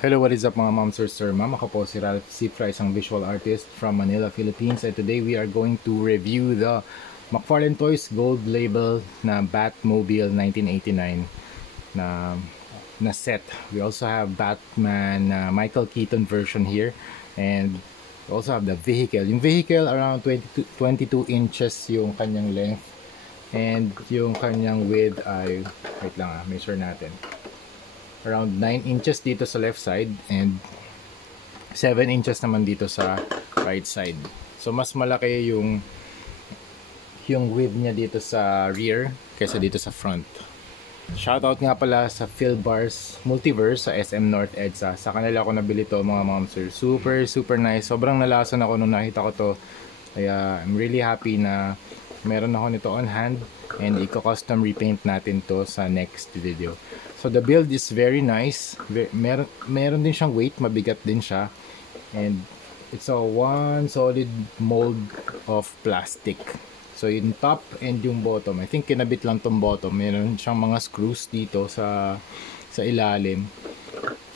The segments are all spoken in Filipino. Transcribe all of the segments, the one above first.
Hello, what is up mga ma'am, sir, ma'am? Ako po si Ralph Cifra, isang visual artist from Manila, Philippines. And today we are going to review the McFarlane Toys Gold Label na Batmobile 1989 na set. We also have Batman Michael Keaton version here. And we also have the vehicle. Yung vehicle around 22 inches yung kanyang length. And yung kanyang width ay, wait lang measure natin. Around 9 inches dito sa left side and 7 inches naman dito sa right side. So mas malaki yung width niya dito sa rear kaysa dito sa front. Shoutout nga pala sa Philbars Multiverse sa SM North EDSA. Sa kanila ako nabili to mga momsir. Super nice. Sobrang nalason ako nung nakita ko to. Kaya I'm really happy na meron ako nito on hand and i-custom repaint natin to sa next video. So the build is very nice. Meron din siyang weight, mabigat din siya. And it's a one solid mold of plastic. So yung top and yung bottom, I think kinabit lang tong bottom. Meron siyang mga screws dito sa ilalim.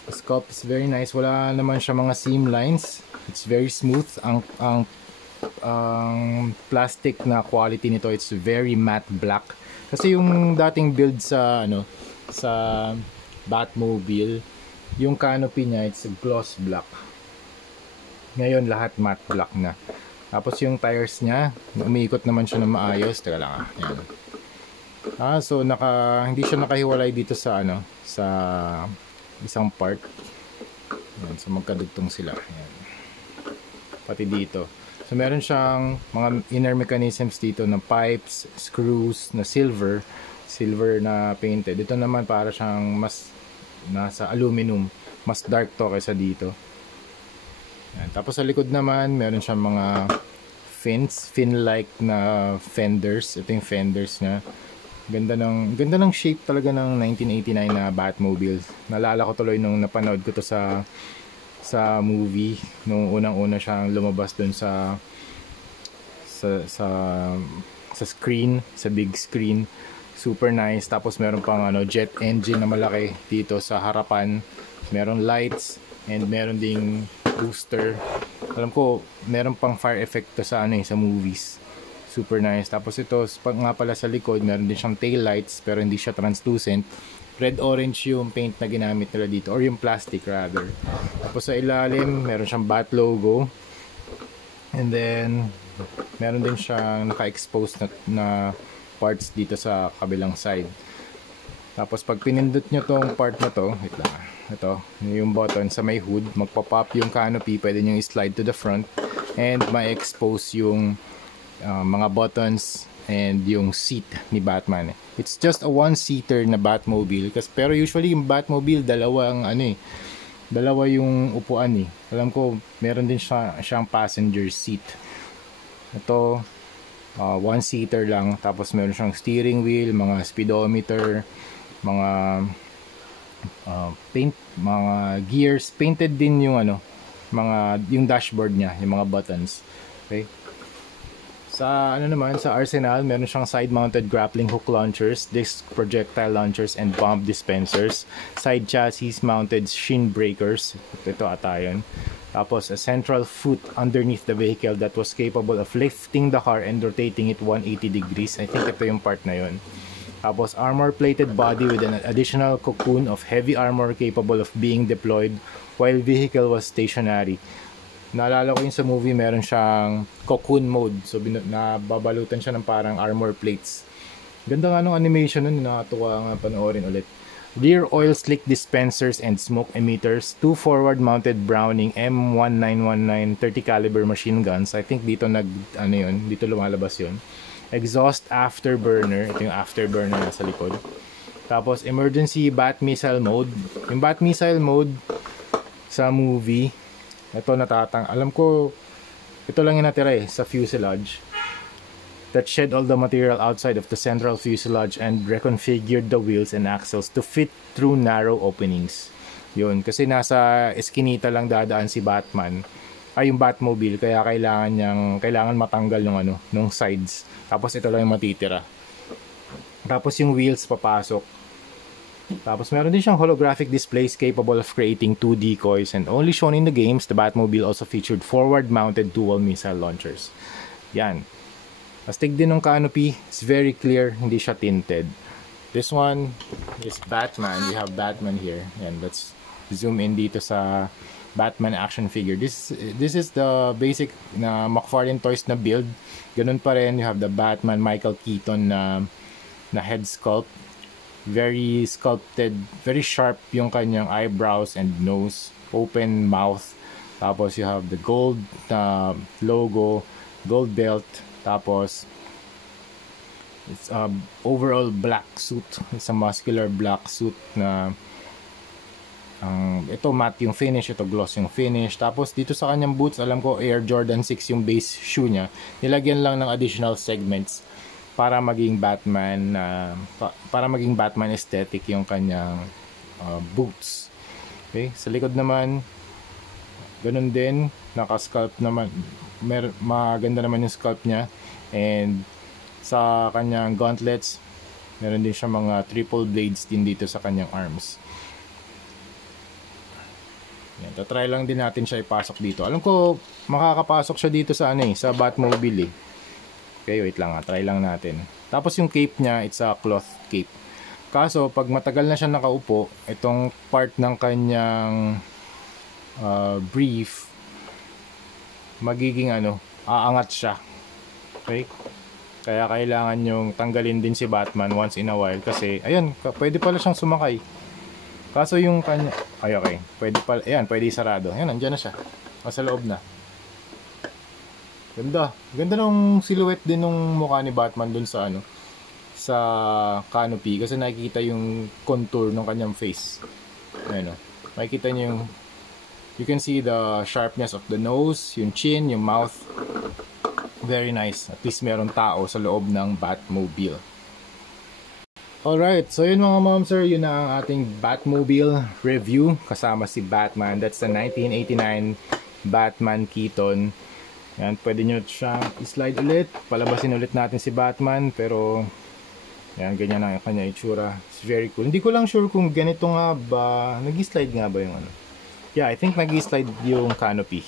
The sculpt is very nice. Wala naman siya mga seam lines. It's very smooth. Ang plastic na quality nito, it's very matte black. Kasi yung dating build sa Batmobile, yung canopy niya it's gloss black. Ngayon lahat matte black na. Tapos yung tires niya, umiikot naman siya na maayos. Teka lang yan. So hindi siya nakahiwalay dito sa sa isang part. Yan, so magkadugtong sila. Yan. Pati dito. So meron siyang mga inner mechanisms dito na pipes, screws na silver na painted. Ito naman para siyang mas nasa aluminum, mas dark to kaysa dito. Yan. Tapos sa likod naman meron siyang mga fin-like na fenders. Ito yung fenders niya. Ganda ng shape talaga ng 1989 na Batmobile. Naalala ko tuloy nung napanood ko to sa movie nung unang-una siyang lumabas dun sa screen, sa big screen. Super nice. Tapos meron pang jet engine na malaki dito sa harapan. Meron lights and meron ding booster. Alam ko meron pang fire effect to sa sa movies. Super nice. Tapos ito nga pala sa likod, meron din siyang tail lights pero hindi siya translucent. Red orange yung paint na ginamit nila dito, or yung plastic rather. Tapos sa ilalim meron siyang bat logo. And then meron din siyang naka-expose na parts dito sa kabilang side. Tapos pag pinindot nyo tong part na to, wait lang, ito yung button sa may hood, magpa-pop yung canopy, pwede nyo i-slide to the front and ma-expose yung mga buttons and yung seat ni Batman. It's just a one-seater na Batmobile pero usually yung Batmobile dalawa yung upuan Alam ko meron din siyang passenger seat. Ito one-seater lang, tapos meron siyang steering wheel, mga speedometer, mga mga gears, painted din yung yung dashboard niya, yung mga buttons. Okay? Sa sa Arsenal, meron siyang side-mounted grappling hook launchers, disc projectile launchers, and bomb dispensers. Side chassis mounted shin breakers. Ito ata yun. Tapos a central foot underneath the vehicle that was capable of lifting the car and rotating it 180 degrees. I think ito yung part na yun. Tapos armor-plated body with an additional cocoon of heavy armor capable of being deployed while vehicle was stationary. Naalala ko yung sa movie, meron siyang cocoon mode. So nababalutan siya ng parang armor plates. Ganda nga nung animation nun, nakatuwa nga panoorin ulit. Rear oil slick dispensers and smoke emitters, 2 forward mounted Browning M1919 30 caliber machine guns. I think dito dito lumalabas yun. Exhaust afterburner, ito yung afterburner na sa likod. Tapos emergency bat missile mode. Yung bat missile mode sa movie, ito alam ko ito lang yung natira sa fuselage. That shed all the material outside of the central fuselage and reconfigured the wheels and axles to fit through narrow openings. Yun, kasi nasa eskinita lang dadaan si Batman. Yung Batmobile, kaya kailangan matanggal nung sides. Tapos ito lang yung matitira. Tapos yung wheels papasok. Tapos meron din siyang holographic displays capable of creating 2 decoys, and only shown in the games, the Batmobile also featured forward-mounted dual missile launchers. Yan. Astig din ng canopy. It's very clear. Hindi siya tinted. This one is Batman. We have Batman here. Yan, let's zoom in dito sa Batman action figure. This is the basic na McFarlane Toys na build. Ganun pa rin. You have the Batman Michael Keaton na head sculpt. Very sculpted, very sharp yung kanyang eyebrows and nose, open mouth. Tapos you have the gold logo, gold belt. Tapos it's a overall black suit. It's a muscular black suit na ito matte yung finish, ito gloss yung finish. Tapos dito sa kanyang boots, alam ko Air Jordan 6 yung base shoe niya. Nilagyan lang ng additional segments para maging Batman para maging Batman aesthetic yung kanyang boots. Okay, sa likod naman ganun din, naka-sculpt naman, maganda naman yung sculpt niya, and sa kanyang gauntlets meron din siya mga triple blades din dito sa kanyang arms. Yan, tatry lang din natin siya ipasok dito. Alam ko makakapasok siya dito sa sa Batmobile eh. Okay, wait lang try lang natin. Tapos yung cape niya, it's a cloth cape. Kaso, pag matagal na siya nakaupo, itong part ng kanyang brief, magiging aangat siya. Okay? Kaya kailangan yung tanggalin din si Batman once in a while. Kasi, ayun, pwede pala siyang sumakay. Kaso yung kanya, okay. Pwede pala, ayan, pwede isarado. Ayan, nandyan na siya. Sa loob na. Ganda. Ganda ng silhouette din ng mukha ni Batman dun sa sa canopy kasi nakikita yung contour ng kanyang face. Ayun, makikita niyo yung you can see the sharpness of the nose, yung chin, yung mouth. Very nice. At least meron tao sa loob ng Batmobile. Alright, so yun mga mom sir, yun na ang ating Batmobile review kasama si Batman. That's the 1989 Batman Keaton. Yan, pwede nyo siya i-slide ulit. Palabasin ulit natin si Batman. Pero, yan, ganyan ang kanya itsura. It's very cool. Hindi ko lang sure kung ganito nga ba. Nag-slide nga ba yung Yeah, I think nag-slide yung canopy.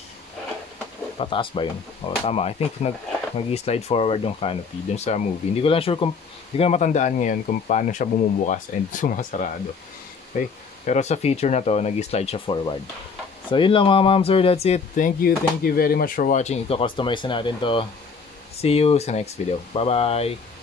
Pataas ba yun? O, tama. I think nag-slide forward yung canopy dun sa movie. Hindi ko lang sure kung, hindi ko na matandaan ngayon kung paano siya bumubukas and sumasarado. Okay? Pero sa feature na to, nag-slide siya forward. So yun lang mga ma'am sir, that's it. Thank you very much for watching. Iko-customize na natin to. See you sa next video. Bye bye.